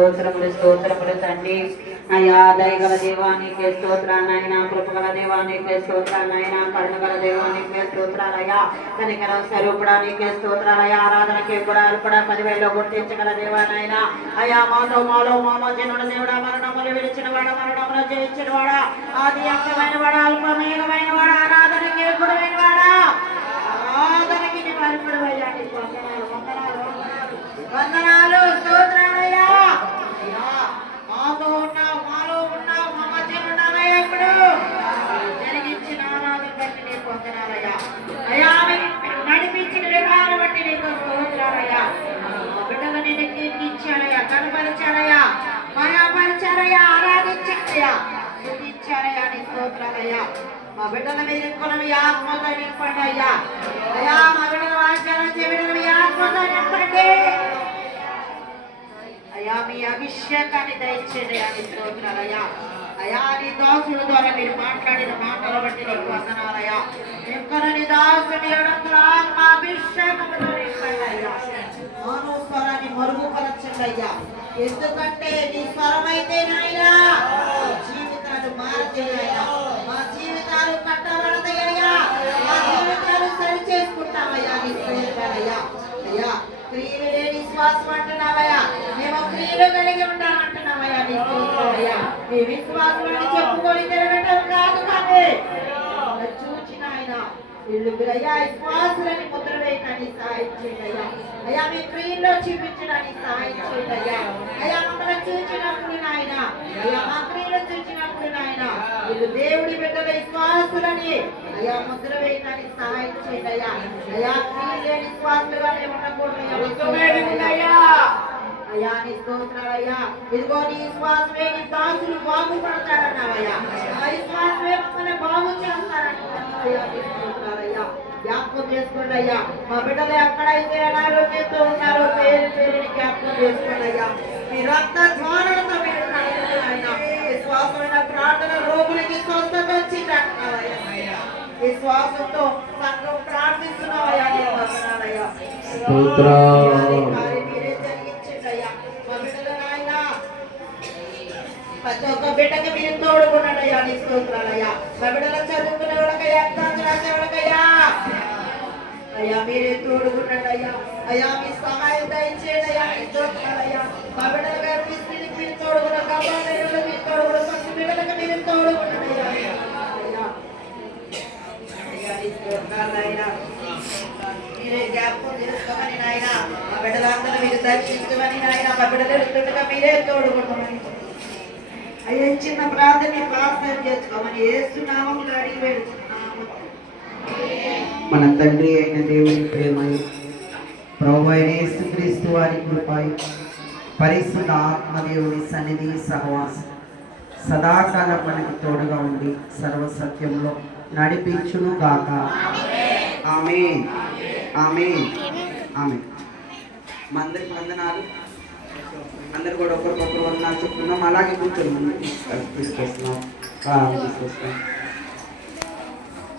స్తోత్రములు తండ్రి. అయ్యా దయగల దేవానికి స్తోత్రాలైనా, కృపగల దేవానికి స్తోత్రాలైనా, కరుణగల దేవానికి స్తోత్రాలయ్యా, కనికర స్వరూపడానికి స్తోత్రాలయ్యా, ఆరాధనకి కూడా 10,000లో గుర్తించగల దేవానైనా అయ్యా, మాలో మోమోజనుడు దేవుడా, మరణములు విడిచిన వాడ, మరణములు జయించిన వాడ, ఆది అంతమైన వాడ, అల్పమేఘమైన వాడ, ఆరాధనకి ఎప్పుడైన వాడ, ఆరాధనకి అర్పడమయ్యా. వందనాలు స్తోత్రాలయ్యా. మాలో ఉన్నావు మమ్మల్ని ఎప్పుడు జరిగించిన ఆరాధన బట్టి నీకు వందనాలయ్యా. అయ్యా నడిపించిన విధానం బట్టి నీకు స్తోత్రాలయ్యా. బిడ్డలని కీర్తించారయ్యా, కనపరిచారయ్యా, మయాపరిచారయ్యా, ఆరాధించారయ్యా, స్తుతించారయ్యా, నీ స్తోత్రాలయ్యా. మా బిడ్డల మీద కొనవి ఆత్మతో నింపండి అయ్యా. అయ్యా మా బిడ్డల వాక్యాలను చెవిడవి ఆత్మతో నింపండి అయ్యా. మీ అభిషేకాన్ని దయచేయండి అని స్తోత్రాలయ్యా. అయ్యా నీ దాసుల ద్వారా మీరు మాట్లాడిన మాటల బట్టి నీకు వందనాలయ్యా. ఇంకొన్ని దాసుని ఏడంతల ఆత్మ అభిషేకముతో నింపండి అయ్యా. మానవ స్వరాన్ని మరుగుపరచండి అయ్యా. ఎందుకంటే నీ స్వరమైతే నాయనా జీవితాలు మార్చేయ్యా, మా జీవితాలు కట్టబడతాయ్యా, మా జీవితాలు సరి చేసుకుంటామయ్యా. నీ స్తోత్రాలయ్యా. అయ్యా క్రియలు లేని విశ్వాసం అంటున్నావయ్యా, మేము క్రియలు కలిగి ఉంటామంటున్నామయ్యా. నీ స్తోత్రాలయ్యా. నీ విశ్వాసం అని చెప్పుకొని తిరగటం కాదు, కానీ చూచిన ఆయన ఇల్లుగురయ్యా విశ్వాసులని ముద్ర వేయటాన్ని సహాయం చేయండి అయ్యా. అయ్యా మీ క్రియల్లో చూపించడానికి సహాయం చేయండి అయ్యా. అయ్యా మమ్మల్ని చూచినప్పుడు నాయన, అయ్యా మా క్రియలు చూచినప్పుడు నాయన వీళ్ళు దేవుడి బిడ్డల విశ్వాసులని అయ్యా ముద్ర వేయటానికి సహాయం చేయండి అయ్యా. అయ్యా క్రియలు లేని విశ్వాసులుగా మేము ఉండకూడదు అయ్యా. నీ స్తోత్రాలయ్యా. ఇదిగో నీ విశ్వాసమే నీ దాసులు బాగుపడతారన్నావయ్యా. ఆ విశ్వాసమే మమ్మల్ని బాగు చేస్తారన్నావయ్యా. నీ స్తోత్రాలయ్యా. జ్ఞాపకం చేసుకోండి అయ్యా. మా బిడ్డలు ఎక్కడైతే అనారోగ్యంతో ఉన్నారో పేరుని జ్ఞాపకం చేసుకోండి అయ్యా. మీ రక్త జ్వాలలతో మీరు నడుపుతున్నారయ్యా. విశ్వాసమైన ప్రార్థన రోగులకి స్వస్థత వచ్చిందంటున్నావయ్యా. విశ్వాసంతో సంఘం ప్రార్థిస్తున్నావయ్యా. నేను వందనాలయ్యా. ప్రతి ఒక్క బిడ్డకి మీరు తోడుకున్నాడయ్యా. నీ స్తోత్రాలయ్యా. మా బిడ్డల చదువుకునే వాళ్ళకయ్యా, ఎగ్జామ్స్ రాసే వాళ్ళకయ్యా అయ్యా మీరే తోడుకున్నాడయ్యా. అయ్యా మీ సహాయం దయచేయండి అయ్యా. నీ స్తోత్రాలయ్యా. మా బిడ్డల గారు మీ స్త్రీకి మీరు తోడుకున్నారు, కాబట్టి మీరు తోడుకున్నారు, ఫస్ట్ బిడ్డలకు మీరు తోడుకున్నాడయ్యా. అయ్యా నీ స్తోత్రాలయ్యా. మీరే జ్ఞాపకం చేసుకోమని నాయన, మా బిడ్డలందరూ మీరు దర్శించమని నాయన, మా బిడ్డలు ఎదుగుతుండగా మీరే తోడుకుంటామని అయ్యా. చిన్న ప్రార్థన చేసుకోమని యేసు నామములో అడిగి వేడుచున్నాము. మన తండ్రి అయిన దేవుని ప్రేమయు, ప్రభువైన యేసుక్రీస్తు వారి కృపయు, పరిశుద్ధ ఆత్మదేవుని సన్నిధి సహవాసం సదాకాలం మనకు తోడుగా ఉండి సర్వసత్యంలో నడిపించును గాక. ఆమేన్, ఆమేన్, ఆమేన్. మా అందరికి వందనాలు. అందరు కూడా ఒకరికొకరు వందనాలు చెప్తున్నాం. అలాగే కూర్చొని మనం తీసుకొస్తున్నాం.